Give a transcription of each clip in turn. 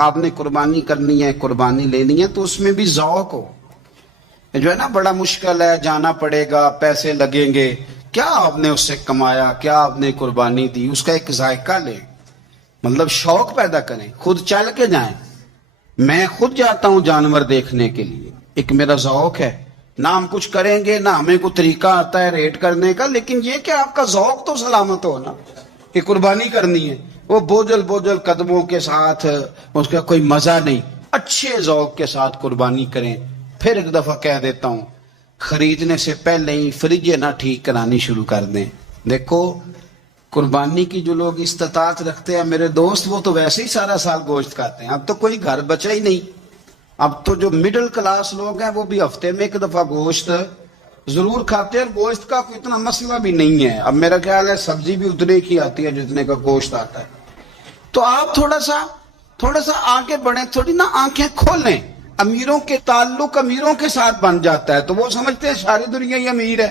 آپ نے قربانی کرنی ہے، قربانی لینی ہے تو اس میں بھی ذوق ہو. جو ہے نا بڑا مشکل ہے، جانا پڑے گا، پیسے لگیں گے. کیا آپ نے اس سے کمایا، کیا آپ نے قربانی دی، اس کا ایک ذائقہ لیں. مطلب شوق پیدا کریں، خود چل کے جائیں. میں خود جاتا ہوں جانور دیکھنے کے لیے، ایک میرا ذوق ہے. نہ ہم کچھ کریں گے، نہ ہمیں کوئی طریقہ آتا ہے ریٹ کرنے کا، لیکن یہ کہ آپ کا ذوق تو سلامت ہو نا کہ قربانی کرنی ہے. وہ بوجھل بوجھل قدموں کے ساتھ اس کا کوئی مزہ نہیں. اچھے ذوق کے ساتھ قربانی کریں. پھر ایک دفعہ کہہ دیتا ہوں، خریدنے سے پہلے ہی فریج نہ ٹھیک کرانی شروع کر دیں. دیکھو قربانی کی جو لوگ استطاعت رکھتے ہیں میرے دوست، وہ تو ویسے ہی سارا سال گوشت کھاتے ہیں. اب تو کوئی گھر بچا ہی نہیں. اب تو جو مڈل کلاس لوگ ہیں وہ بھی ہفتے میں ایک دفعہ گوشت ضرور کھاتے ہیں. گوشت کا کوئی اتنا مسئلہ بھی نہیں ہے. اب میرا خیال ہے سبزی بھی اتنے کی آتی ہے جتنے کا گوشت آتا ہے. تو آپ تھوڑا سا آگے بڑھیں، تھوڑی نا آنکھیں کھولیں. امیروں کے تعلق امیروں کے ساتھ بن جاتا ہے تو وہ سمجھتے ہیں ساری دنیا ہی امیر ہے.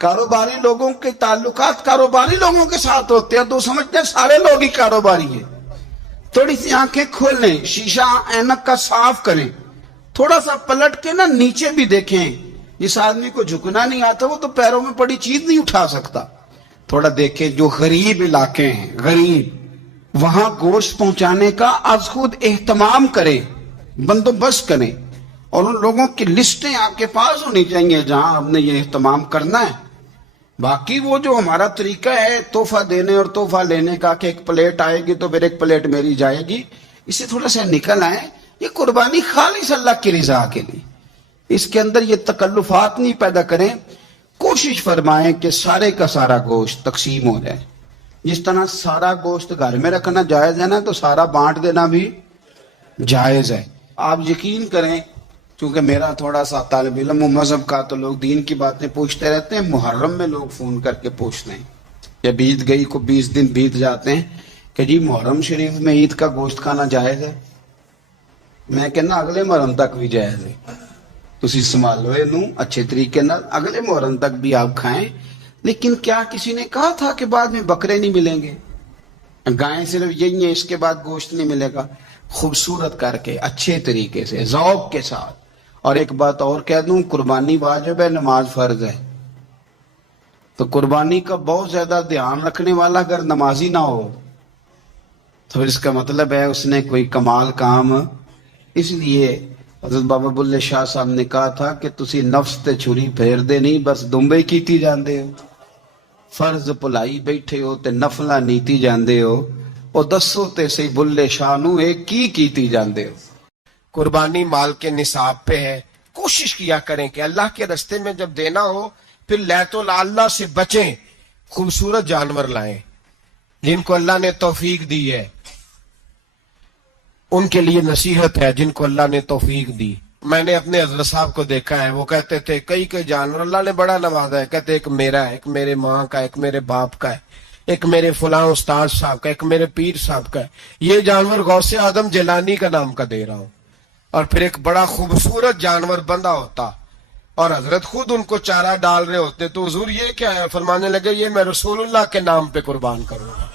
کاروباری لوگوں کے تعلقات کاروباری لوگوں کے ساتھ ہوتے ہیں تو سمجھتے ہیں سارے لوگ ہی کاروباری ہیں. تھوڑی سی آنکھیں کھولیں، شیشہ اینک کا صاف کریں. تھوڑا سا پلٹ کے نا نیچے بھی دیکھیں. جس آدمی کو جھکنا نہیں آتا وہ تو پیروں میں پڑی چیز نہیں اٹھا سکتا. تھوڑا دیکھیں جو غریب علاقے ہیں، غریب، وہاں گوشت پہنچانے کا از خود اہتمام کریں، بندوبست کریں. اور ان لوگوں کی لسٹیں آپ کے پاس ہونی چاہیے جہاں آپ نے یہ اہتمام کرنا ہے. باقی وہ جو ہمارا طریقہ ہے تحفہ دینے اور تحفہ لینے کا کہ ایک پلیٹ آئے گی تو پھر ایک پلیٹ میری جائے گی، اس سے تھوڑا سا نکل آئے. یہ قربانی خالص اللہ کی رضا کے لیے، اس کے اندر یہ تکلفات نہیں پیدا کریں. کوشش فرمائیں کہ سارے کا سارا گوشت تقسیم ہو جائے. جس طرح سارا گوشت گھر میں رکھنا جائز ہے نا، تو سارا بانٹ دینا بھی جائز ہے. آپ یقین کریں، چونکہ میرا تھوڑا سا طالب علم و مذہب کا تو لوگ دین کی باتیں پوچھتے رہتے ہیں. محرم میں لوگ فون کر کے پوچھتے ہیں، جب عید گئی کو 20 دن بیت جاتے ہیں کہ جی محرم شریف میں عید کا گوشت کھانا جائز ہے. میں کہنا اگلے محرم تک بھی جائز ہے. تسی سنبھالو اینو اچھے طریقے نال، اگلے محرم تک بھی آپ کھائیں. لیکن کیا کسی نے کہا تھا کہ بعد میں بکرے نہیں ملیں گے، گائیں صرف یہی ہیں، اس کے بعد گوشت نہیں ملے گا؟ خوبصورت کر کے اچھے طریقے سے ذوق کے ساتھ. اور ایک بات اور کہہ دوں، قربانی واجب ہے، نماز فرض ہے. تو قربانی کا بہت زیادہ دھیان رکھنے والا اگر نمازی نہ ہو تو اس کا مطلب ہے اس نے کوئی کمال کام. اس لیے حضرت بابا بلے شاہ صاحب نے کہا تھا کہ تسی نفس تے چھری پھیر دے نہیں، بس دمبے کیتی جاندے ہو. فرض پلائی بیٹھے ہو تے نفلہ نیتی جاندے ہو. او دسو تے سی بلے شاہ نو ایک کیتی جاندے ہو. قربانی مال کے نصاب پہ ہے. کوشش کیا کریں کہ اللہ کے رستے میں جب دینا ہو پھر لیت اللہ سے بچیں. خوبصورت جانور لائیں جن کو اللہ نے توفیق دی ہے. ان کے لیے نصیحت ہے جن کو اللہ نے توفیق دی. میں نے اپنے حضرت صاحب کو دیکھا ہے، وہ کہتے تھے کئی جانور اللہ نے بڑا نوازا ہے. کہتے ایک میرا ہے، ایک میرے ماں کا، ایک میرے باپ کا ہے، ایک میرے فلاں استاد صاحب کا، ایک میرے پیر صاحب کا ہے. یہ جانور غوث اعظم جیلانی کا نام کا دے رہا ہوں. اور پھر ایک بڑا خوبصورت جانور بندہ ہوتا اور حضرت خود ان کو چارہ ڈال رہے ہوتے تو حضور یہ کیا ہے؟ فرمانے لگے یہ میں رسول اللہ کے نام پہ قربان کروں گا،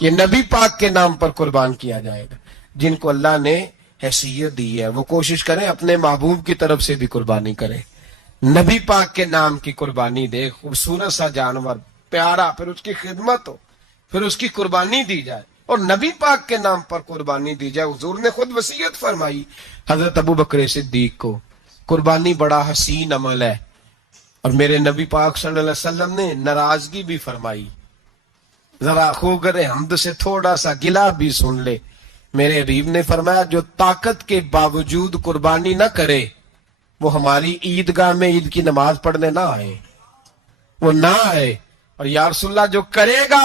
یہ نبی پاک کے نام پر قربان کیا جائے گا. جن کو اللہ نے حیثیت دی ہے وہ کوشش کریں اپنے محبوب کی طرف سے بھی قربانی کریں، نبی پاک کے نام کی قربانی دے. خوبصورت سا جانور پیارا، پھر اس کی خدمت ہو، پھر اس کی قربانی دی جائے اور نبی پاک کے نام پر قربانی دی جائے. حضور نے خود وصیت فرمائی حضرت ابو بکر صدیق کو، قربانی بڑا حسین عمل ہے. اور میرے نبی پاک صلی اللہ علیہ وسلم نے ناراضگی بھی فرمائی. ذرا خوگر حمد سے تھوڑا سا گلا بھی سن لے. میرے حبیب نے فرمایا جو طاقت کے باوجود قربانی نہ کرے وہ ہماری عیدگاہ میں عید کی نماز پڑھنے نہ آئے، وہ نہ آئے. اور یا رسول اللہ جو کرے گا،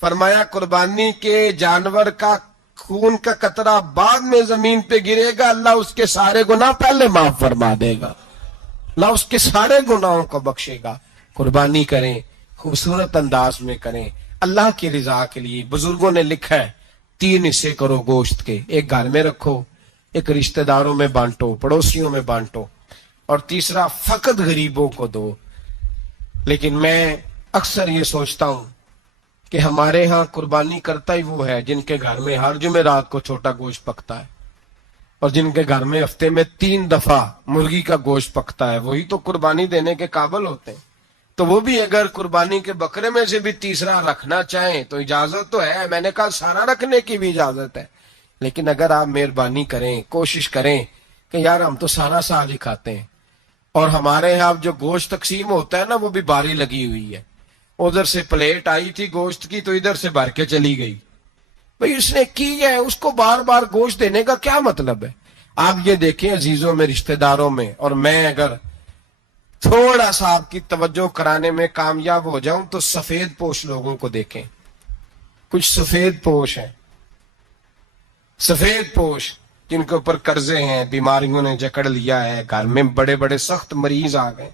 فرمایا قربانی کے جانور کا خون کا قطرہ بعد میں زمین پہ گرے گا، اللہ اس کے سارے گناہ پہلے معاف فرما دے گا، اللہ اس کے سارے گناہوں کو بخشے گا. قربانی کریں، خوبصورت انداز میں کریں، اللہ کی رضا کے لیے. بزرگوں نے لکھا ہے 3 حصے کرو گوشت کے، ایک گھر میں رکھو، ایک رشتہ داروں میں بانٹو، پڑوسیوں میں بانٹو، اور تیسرا فقط غریبوں کو دو. لیکن میں اکثر یہ سوچتا ہوں کہ ہمارے ہاں قربانی کرتا ہی وہ ہے جن کے گھر میں ہر جمعرات کو چھوٹا گوشت پکتا ہے، اور جن کے گھر میں ہفتے میں 3 دفعہ مرغی کا گوشت پکتا ہے، وہی تو قربانی دینے کے قابل ہوتے ہیں۔ تو وہ بھی اگر قربانی کے بکرے میں سے بھی تیسرا رکھنا چاہیں تو اجازت تو ہے، میں نے کہا سارا رکھنے کی بھی اجازت ہے، لیکن اگر آپ مہربانی کریں، کوشش کریں کہ یار ہم تو سارا سال ہی کھاتے ہیں، اور ہمارے یہاں جو گوشت تقسیم ہوتا ہے نا وہ بھی باری لگی ہوئی ہے، ادھر سے پلیٹ آئی تھی گوشت کی تو ادھر سے بھر کے چلی گئی، بھئی اس نے کی ہے، اس کو بار بار گوشت دینے کا کیا مطلب ہے؟ آپ یہ دیکھیں عزیزوں میں، رشتہ داروں میں، اور میں اگر تھوڑا سا آپ کی توجہ کرانے میں کامیاب ہو جاؤں تو سفید پوش لوگوں کو دیکھیں، کچھ سفید پوش ہیں، سفید پوش جن کے اوپر قرضے ہیں، بیماریوں نے جکڑ لیا ہے، گھر میں بڑے بڑے سخت مریض آ گئے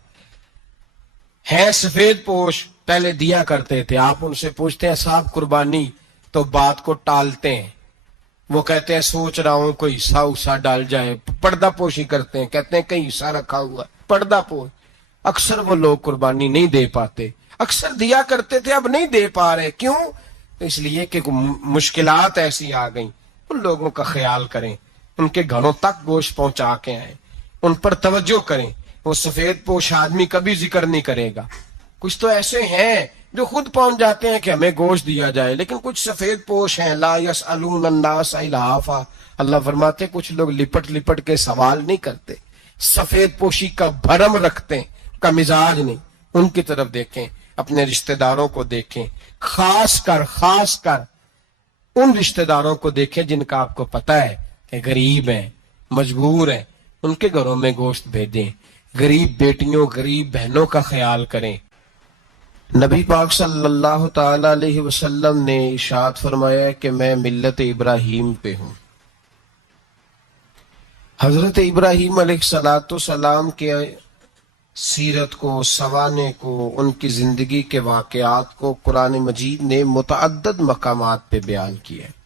ہیں، سفید پوش پہلے دیا کرتے تھے، آپ ان سے پوچھتے ہیں صاحب قربانی، تو بات کو ٹالتے ہیں، وہ کہتے ہیں سوچ رہا ہوں کوئی حصہ ڈال جائے، پردہ پوشی کرتے ہیں، کہتے ہیں کہیں حصہ رکھا ہوا ہے، پردہ پوش۔ اکثر وہ لوگ قربانی نہیں دے پاتے، اکثر دیا کرتے تھے اب نہیں دے پا رہے، کیوں؟ اس لیے کہ مشکلات ایسی آ گئیں۔ ان لوگوں کا خیال کریں، ان کے گھروں تک گوشت پہنچا کے آئیں، ان پر توجہ کریں۔ وہ سفید پوش آدمی کبھی ذکر نہیں کرے گا، کچھ تو ایسے ہیں جو خود پہنچ جاتے ہیں کہ ہمیں گوشت دیا جائے، لیکن کچھ سفید پوش ہیں لا یسألون الناس الحافا، اللہ فرماتے کچھ لوگ لپٹ لپٹ کے سوال نہیں کرتے، سفید پوشی کا بھرم رکھتے ہیں، کا مزاج نہیں۔ ان کی طرف دیکھیں، اپنے رشتہ داروں کو دیکھیں، خاص کر ان رشتہ داروں کو دیکھیں جن کا آپ کو پتہ ہے کہ غریب ہیں، مجبور ہیں، ان کے گھروں میں گوشت بھیجیں، غریب بیٹیوں، غریب بہنوں کا خیال کریں۔ نبی پاک صلی اللہ تعالی علیہ وسلم نے ارشاد فرمایا کہ میں ملت ابراہیم پہ ہوں۔ حضرت ابراہیم علیہ السلام کے سیرت کو، سوانے کو، ان کی زندگی کے واقعات کو قرآن مجید نے متعدد مقامات پہ بیان کیا ہے۔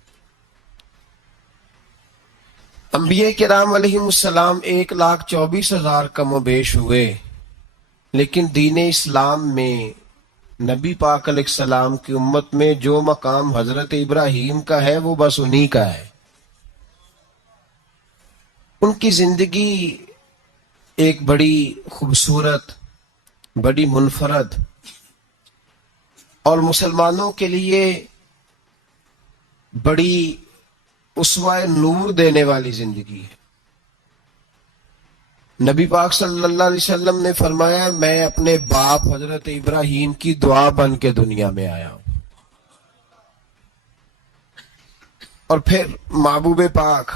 انبیاء کرام علیہ السلام 1,24,000 کم و بیش ہوئے، لیکن دین اسلام میں نبی پاک علیہ السلام کی امت میں جو مقام حضرت ابراہیم کا ہے وہ بس انہی کا ہے۔ ان کی زندگی ایک بڑی خوبصورت، بڑی منفرد اور مسلمانوں کے لیے بڑی اسوہ نور دینے والی زندگی ہے۔ نبی پاک صلی اللہ علیہ وسلم نے فرمایا میں اپنے باپ حضرت ابراہیم کی دعا بن کے دنیا میں آیا ہوں، اور پھر محبوب پاک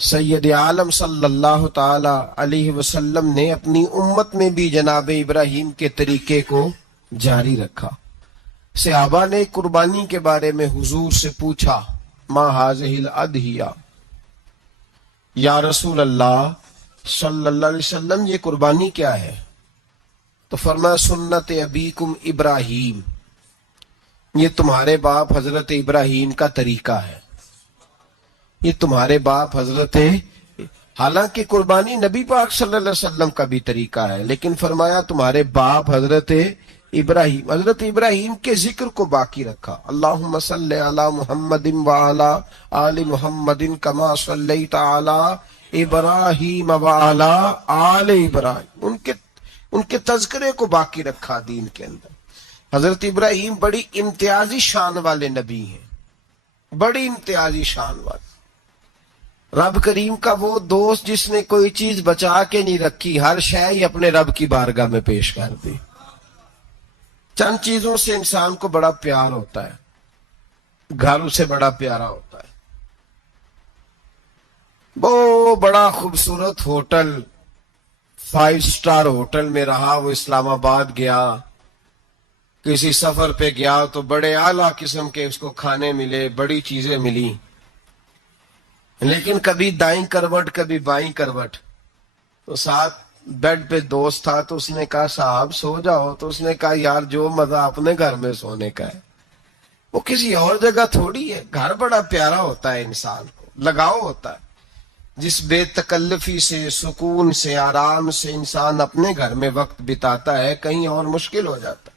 سید عالم صلی اللہ تعالی علیہ وسلم نے اپنی امت میں بھی جناب ابراہیم کے طریقے کو جاری رکھا۔ صحابہ نے قربانی کے بارے میں حضور سے پوچھا ما ہذہ الاضحیہ، یا رسول اللہ صلی اللہ علیہ وسلم یہ قربانی کیا ہے؟ تو فرمایا سنت ابیکم ابراہیم، یہ تمہارے باپ حضرت ابراہیم کا طریقہ ہے، یہ تمہارے باپ حضرت، حالانکہ قربانی نبی پاک صلی اللہ علیہ وسلم کا بھی طریقہ ہے، لیکن فرمایا تمہارے باپ حضرت ابراہیم کے ذکر کو باقی رکھا۔ اللہم صلی علی محمد وعلی آل محمد کما صلیت علی ابراہیم وعلی آل ابراہیم، ان کے تذکرے کو باقی رکھا دین کے اندر۔ حضرت ابراہیم بڑی امتیازی شان والے نبی ہیں، بڑی امتیازی شان والے۔ رب کریم کا وہ دوست جس نے کوئی چیز بچا کے نہیں رکھی، ہر شے ہی اپنے رب کی بارگاہ میں پیش کر دی۔ چند چیزوں سے انسان کو بڑا پیار ہوتا ہے، گھر اسے بڑا پیارا ہوتا ہے، وہ بڑا خوبصورت ہوٹل، 5 اسٹار ہوٹل میں رہا، وہ اسلام آباد گیا، کسی سفر پہ گیا تو بڑے اعلیٰ قسم کے اس کو کھانے ملے، بڑی چیزیں ملی، لیکن کبھی دائیں کروٹ کبھی بائیں کروٹ، تو ساتھ بیڈ پہ دوست تھا تو اس نے کہا صاحب سو جاؤ، تو اس نے کہا یار جو مزہ اپنے گھر میں سونے کا ہے وہ کسی اور جگہ تھوڑی ہے۔ گھر بڑا پیارا ہوتا ہے، انسان کو لگاؤ ہوتا ہے، جس بے تکلفی سے، سکون سے، آرام سے انسان اپنے گھر میں وقت بتاتا ہے، کہیں اور مشکل ہو جاتا ہے۔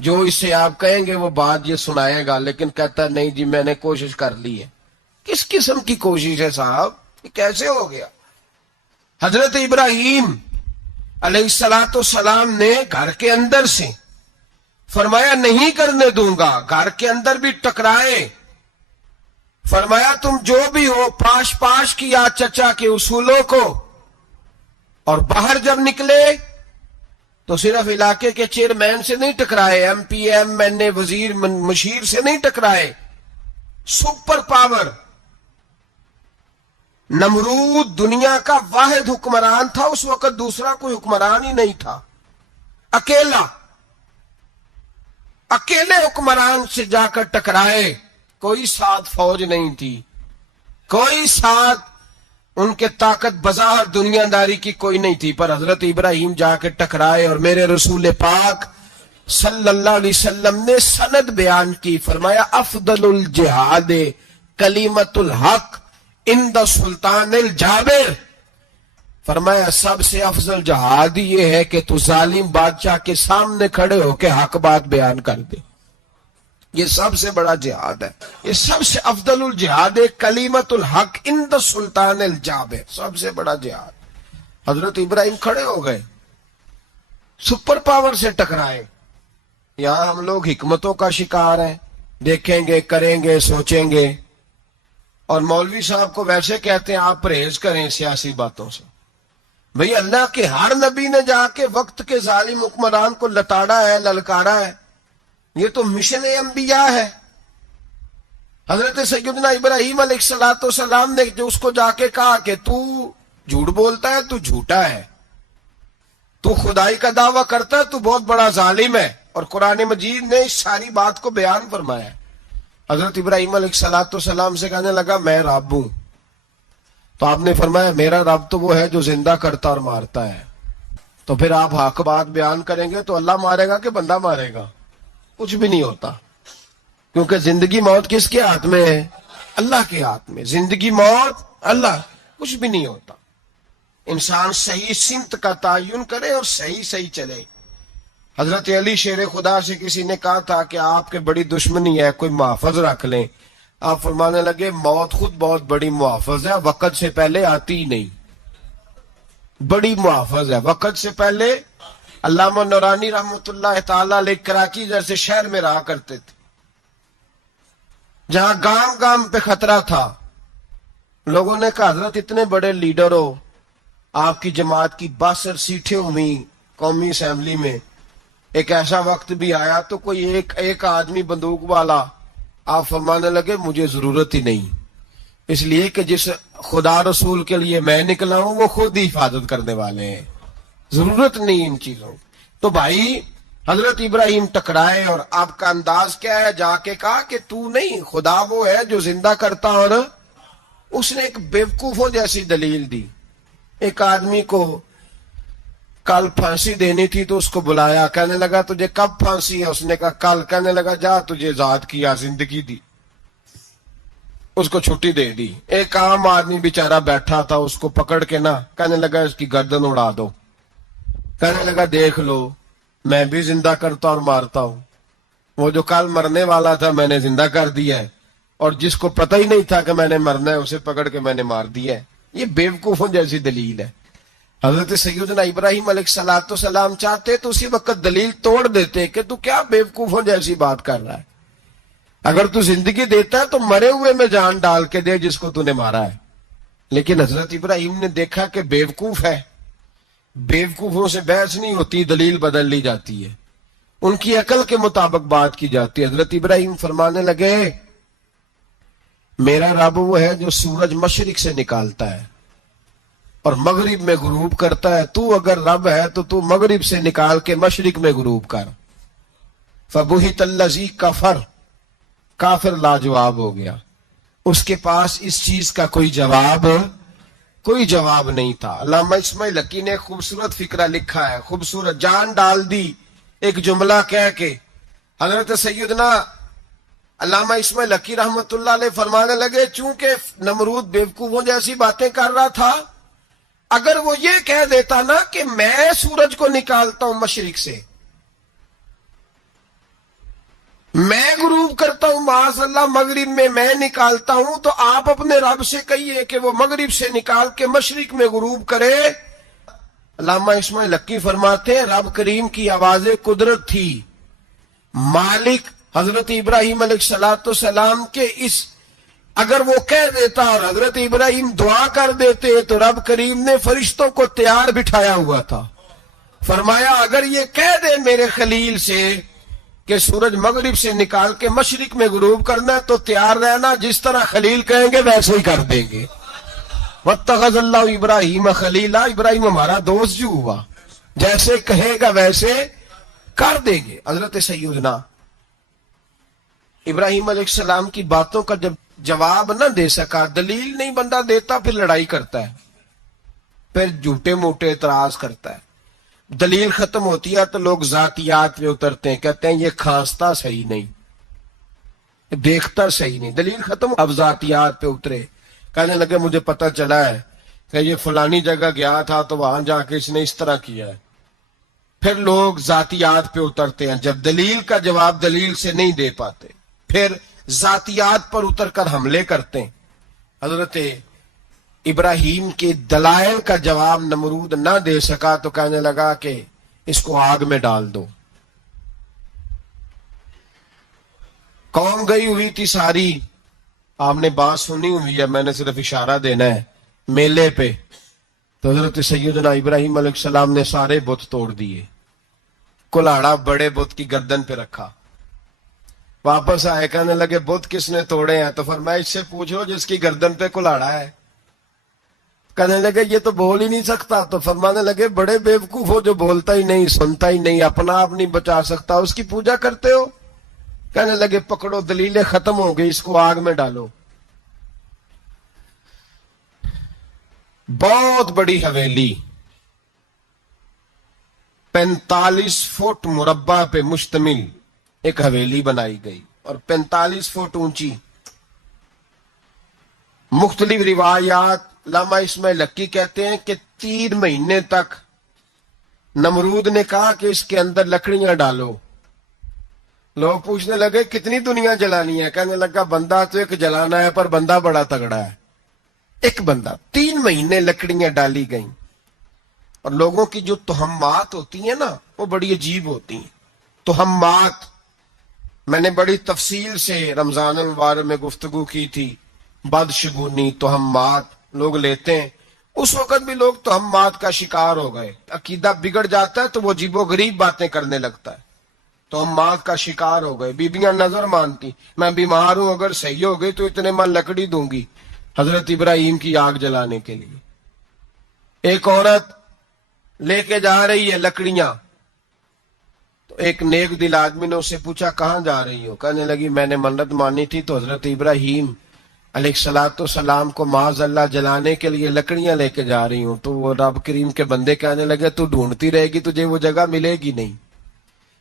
جو اس سے آپ کہیں گے وہ بات یہ سنائے گا، لیکن کہتا ہے نہیں جی میں نے کوشش کر لی ہے۔ کس قسم کی کوشش ہے صاحب؟ یہ کیسے ہو گیا؟ حضرت ابراہیم علیہ السلام نے گھر کے اندر سے فرمایا نہیں کرنے دوں گا، گھر کے اندر بھی ٹکرائے، فرمایا تم جو بھی ہو پاش پاش کیا چچا کے اصولوں کو، اور باہر جب نکلے تو صرف علاقے کے چیئرمین سے نہیں ٹکرائے، ایم پی ایم این اے وزیر مشیر سے نہیں ٹکرائے، سپر پاور نمرود دنیا کا واحد حکمران تھا اس وقت، دوسرا کوئی حکمران ہی نہیں تھا، اکیلے حکمران سے جا کر ٹکرائے، کوئی ساتھ فوج نہیں تھی، کوئی ساتھ ان کے طاقت بظاہر دنیا داری کی کوئی نہیں تھی، پر حضرت ابراہیم جا کے ٹکرائے، اور میرے رسول پاک صلی اللہ علیہ وسلم نے سند بیان کی، فرمایا افضل الجہاد کلمت الحق عند سلطان الجابر، فرمایا سب سے افضل جہاد یہ ہے کہ تو ظالم بادشاہ کے سامنے کھڑے ہو کے حق بات بیان کر دے، یہ سب سے بڑا جہاد ہے، یہ سب سے افضل الجہاد کلمت الحق عند سلطان الجابر، سب سے بڑا جہاد۔ حضرت ابراہیم کھڑے ہو گئے، سپر پاور سے ٹکرائے۔ یہاں ہم لوگ حکمتوں کا شکار ہیں، دیکھیں گے کریں گے سوچیں گے، اور مولوی صاحب کو ویسے کہتے ہیں آپ پرہیز کریں سیاسی باتوں سے۔ بھئی اللہ کے ہر نبی نے جا کے وقت کے ظالم حکمران کو لتاڑا ہے، للکارا ہے، یہ تو مشن انبیاء ہے۔ حضرت سیدنا ابراہیم علیہ السلام نے جو اس کو جا کے کہا کہ تو جھوٹ بولتا ہے، تو جھوٹا ہے، تو خدائی کا دعویٰ کرتا ہے، تو بہت بڑا ظالم ہے، اور قرآن مجید نے اس ساری بات کو بیان فرمایا۔ حضرت ابراہیم علیہ السلام سے کہنے لگا میں رب ہوں، تو آپ نے فرمایا میرا رب تو وہ ہے جو زندہ کرتا اور مارتا ہے، تو پھر آپ حق بات بیان کریں گے تو اللہ مارے گا کہ بندہ مارے گا؟ کچھ بھی نہیں ہوتا، کیونکہ زندگی موت کس کے ہاتھ میں ہے؟ اللہ کے ہاتھ میں، زندگی موت اللہ، کچھ بھی نہیں ہوتا۔ انسان صحیح سمت کا تعین کرے اور صحیح چلے۔ حضرت علی شیر خدا سے کسی نے کہا تھا کہ آپ کے بڑی دشمنی ہے، کوئی محافظ رکھ لیں، آپ فرمانے لگے موت خود بہت بڑی محافظ ہے، وقت سے پہلے آتی ہی نہیں، بڑی محافظ ہے، وقت سے پہلے۔ علامہ نورانی رحمۃ اللہ تعالی علیہ کراچی جیسے شہر میں رہا کرتے تھے، جہاں گام گام پہ خطرہ تھا، لوگوں نے کہا حضرت اتنے بڑے لیڈر ہو، آپ کی جماعت کی 62 سیٹیں ہوئی قومی اسمبلی میں، ایک ایسا وقت بھی آیا تو کوئی ایک آدمی بندوق والا، آپ فرمانے لگے مجھے ضرورت ہی نہیں، اس لیے کہ جس خدا رسول کے لیے میں نکلا ہوں وہ خود ہی حفاظت کرنے والے ہیں، ضرورت نہیں ان چیزوں۔ تو بھائی حضرت ابراہیم ٹکرائے، اور آپ کا انداز کیا ہے؟ جا کے کہا کہ تو نہیں، خدا وہ ہے جو زندہ کرتا، اور اس نے ایک بیوقوفوں جیسی دلیل دی۔ ایک آدمی کو کل پھانسی دینی تھی تو اس کو بلایا، کہنے لگا تجھے کب پھانسی ہے؟ اس نے کہا کل، کہنے لگا جا تجھے آزاد کیا، زندگی دی، اس کو چھٹی دے دی۔ ایک عام آدمی بیچارہ بیٹھا تھا، اس کو پکڑ کے نا کہنے لگا اس کی گردن اڑا دو، کہنے لگا دیکھ لو میں بھی زندہ کرتا اور مارتا ہوں، وہ جو کل مرنے والا تھا میں نے زندہ کر دیا ہے، اور جس کو پتہ ہی نہیں تھا کہ میں نے مرنا ہے اسے پکڑ کے میں نے مار دیا ہے۔ یہ بیوقوفوں جیسی دلیل ہے۔ حضرت سیدنا ابراہیم علیہ السلام چاہتے تو اسی وقت دلیل توڑ دیتے کہ تو کیا بیوقوفوں جیسی بات کر رہا ہے، اگر تو زندگی دیتا ہے تو مرے ہوئے میں جان ڈال کے دے جس کو تو نے مارا ہے۔ لیکن حضرت ابراہیم نے دیکھا کہ بیوقوف ہے، بیوقوفوں سے بحث نہیں ہوتی، دلیل بدل لی جاتی ہے، ان کی عقل کے مطابق بات کی جاتی ہے۔ حضرت ابراہیم فرمانے لگے میرا رب وہ ہے جو سورج مشرق سے نکالتا ہے اور مغرب میں غروب کرتا ہے، تو اگر رب ہے تو تو مغرب سے نکال کے مشرق میں غروب کر۔ فبہت الذی کفر، کافر لاجواب ہو گیا، اس کے پاس اس چیز کا کوئی جواب نہیں تھا۔ علامہ اسماعیل حقی نے خوبصورت فقرہ لکھا ہے، خوبصورت، جان ڈال دی ایک جملہ کہہ کے۔ حضرت سیدنا علامہ اسماعیل حقی رحمت اللہ علیہ فرمانے لگے چونکہ نمرود بیوقوفوں جیسی باتیں کر رہا تھا، اگر وہ یہ کہہ دیتا نا کہ میں سورج کو نکالتا ہوں مشرق سے، میں غروب کرتا ہوں معاذ اللہ مغرب میں میں نکالتا ہوں، تو آپ اپنے رب سے کہیے کہ وہ مغرب سے نکال کے مشرق میں غروب کرے۔ علامہ اسماعیل لکی فرماتے ہیں رب کریم کی آواز قدرت تھی، مالک حضرت ابراہیم علیہ السلام کے اس اگر وہ کہہ دیتا اور حضرت ابراہیم دعا کر دیتے تو رب کریم نے فرشتوں کو تیار بٹھایا ہوا تھا، فرمایا اگر یہ کہہ دے میرے خلیل سے کہ سورج مغرب سے نکال کے مشرق میں غروب کرنا ہے تو تیار رہنا، جس طرح خلیل کہیں گے ویسے ہی کر دیں گے۔ واتخذ اللہ ابراہیم خلیلا، ابراہیم ہمارا دوست جو ہوا، جیسے کہے گا ویسے کر دیں گے۔ حضرت سیدنا ابراہیم علیہ السلام کی باتوں کا جب جواب نہ دے سکا، دلیل نہیں بندہ دیتا، پھر لڑائی کرتا ہے، پھر جھوٹے موٹے اعتراض کرتا ہے۔ دلیل ختم ہوتی ہے تو لوگ ذاتیات پہ اترتے ہیں، کہتے ہیں یہ کھانستا صحیح نہیں، دیکھتا صحیح نہیں، دلیل ختم، اب ذاتیات پہ اترے، کہنے لگے مجھے پتہ چلا ہے کہ یہ فلانی جگہ گیا تھا تو وہاں جا کے اس نے اس طرح کیا ہے۔ پھر لوگ ذاتیات پہ اترتے ہیں، جب دلیل کا جواب دلیل سے نہیں دے پاتے پھر ذاتیات پر اتر کر حملے کرتے ہیں۔ حضرت ابراہیم کے دلائل کا جواب نمرود نہ دے سکا تو کہنے لگا کہ اس کو آگ میں ڈال دو۔ قوم گئی ہوئی تھی ساری، آپ نے بات سنی ہوئی ہے، میں نے صرف اشارہ دینا ہے، میلے پہ تو حضرت سیدنا ابراہیم علیہ السلام نے سارے بت توڑ دیے، کلاڑا بڑے بت کی گردن پہ رکھا، واپس آئے کہنے لگے بت کس نے توڑے ہیں؟ تو فرمایا اس سے پوچھو جس کی گردن پہ کلاڑا ہے۔ کہنے لگے یہ تو بول ہی نہیں سکتا، تو فرمانے لگے بڑے بیوقوف ہو جو بولتا ہی نہیں، سنتا ہی نہیں، اپنا آپ نہیں بچا سکتا، اس کی پوجا کرتے ہو؟ کہنے لگے پکڑو دلیلیں ختم ہو گئی، اس کو آگ میں ڈالو۔ بہت بڑی حویلی 45 فٹ مربع پہ مشتمل ایک حویلی بنائی گئی اور 45 فٹ اونچی۔ مختلف روایات علامہ اسماعیل لکی کہتے ہیں کہ 3 مہینے تک نمرود نے کہا کہ اس کے اندر لکڑیاں ڈالو۔ لوگ پوچھنے لگے کتنی دنیا جلانی ہے؟ کہنے لگا بندہ تو ایک جلانا ہے پر بندہ بڑا تگڑا ہے، ایک بندہ۔ 3 مہینے لکڑیاں ڈالی گئیں، اور لوگوں کی جو تہمات ہوتی ہیں نا وہ بڑی عجیب ہوتی ہیں۔ تہمات میں نے بڑی تفصیل سے رمضان المبارک میں گفتگو کی تھی، بدشگونی تہمات لوگ لیتے ہیں، اس وقت بھی لوگ تہمات کا شکار ہو گئے، عقیدہ بگڑ جاتا ہے تو وہ عجیب و غریب باتیں کرنے لگتا ہے، تہمات کا شکار ہو گئے۔ بیبیاں نظر مانتی، میں بیمار ہوں اگر صحیح ہو گئی تو اتنے من لکڑی دوں گی حضرت ابراہیم کی آگ جلانے کے لیے۔ ایک عورت لے کے جا رہی ہے لکڑیاں، تو ایک نیک دل آدمی نے اس سے پوچھا کہاں جا رہی ہو؟ کہنے لگی میں نے منت مانی تھی تو حضرت ابراہیم علیہ السلام کو معاذ اللہ جلانے کے لیے لکڑیاں لے کے جا رہی ہوں۔ تو وہ رب کریم کے بندے کہنے لگے تو ڈھونڈتی رہے گی، تجھے وہ جگہ ملے گی نہیں۔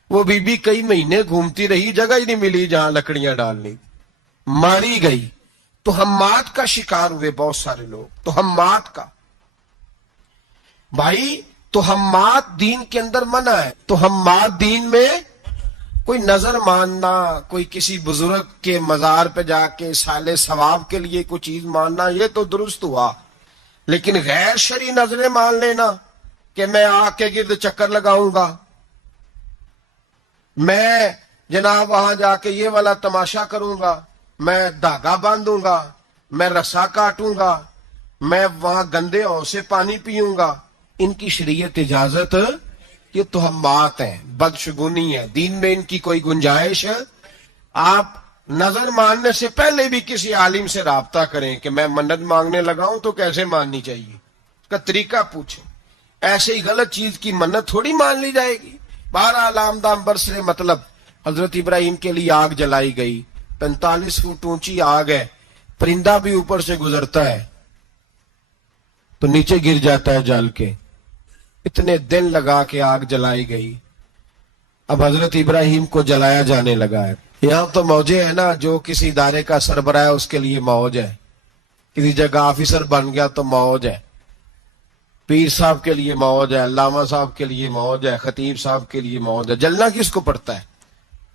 وہ بی بی کئی مہینے گھومتی رہی، جگہ ہی نہیں ملی جہاں لکڑیاں ڈالنی، ماری گئی۔ تہمات کا شکار ہوئے بہت سارے لوگ، تہمات کا۔ بھائی تہمات دین کے اندر منع ہے، تہمات دین میں کوئی نظر ماننا، کوئی کسی بزرگ کے مزار پہ جا کے سالے ثواب کے لیے کوئی چیز ماننا، یہ تو درست ہوا، لیکن غیر شرعی نظریں مان لینا کہ میں آگ کے گرد چکر لگاؤں گا، میں جناب وہاں جا کے یہ والا تماشا کروں گا، میں دھاگا باندھوں گا، میں رسا کاٹوں گا، میں وہاں گندے ہوں سے پانی پیوں گا، ان کی شریعت اجازت، یہ تہمات ہیں، بدشگونی ہے، دین میں ان کی کوئی گنجائش ہے؟ آپ نظر ماننے سے پہلے بھی کسی عالم سے رابطہ کریں کہ میں منت مانگنے لگا ہوں تو کیسے ماننی چاہیے، اس کا طریقہ پوچھیں۔ ایسے ہی غلط چیز کی منت تھوڑی مان لی جائے گی۔ بہرحال آمدام برسر مطلب حضرت ابراہیم کے لیے آگ جلائی گئی، 45 فٹ اونچی آگ ہے، پرندہ بھی اوپر سے گزرتا ہے تو نیچے گر جاتا ہے جل کے۔ اتنے دن لگا کے آگ جلائی گئی، اب حضرت ابراہیم کو جلایا جانے لگا ہے۔ یہاں تو موجیں ہے نا، جو کسی ادارے کا سربراہ ہے اس کے لیے موج ہے، کسی جگہ آفیسر بن گیا تو موج ہے، پیر صاحب کے لیے موج ہے، علامہ صاحب کے لیے موج ہے، خطیب صاحب کے لیے موج ہے۔ جلنا کس کو پڑتا ہے؟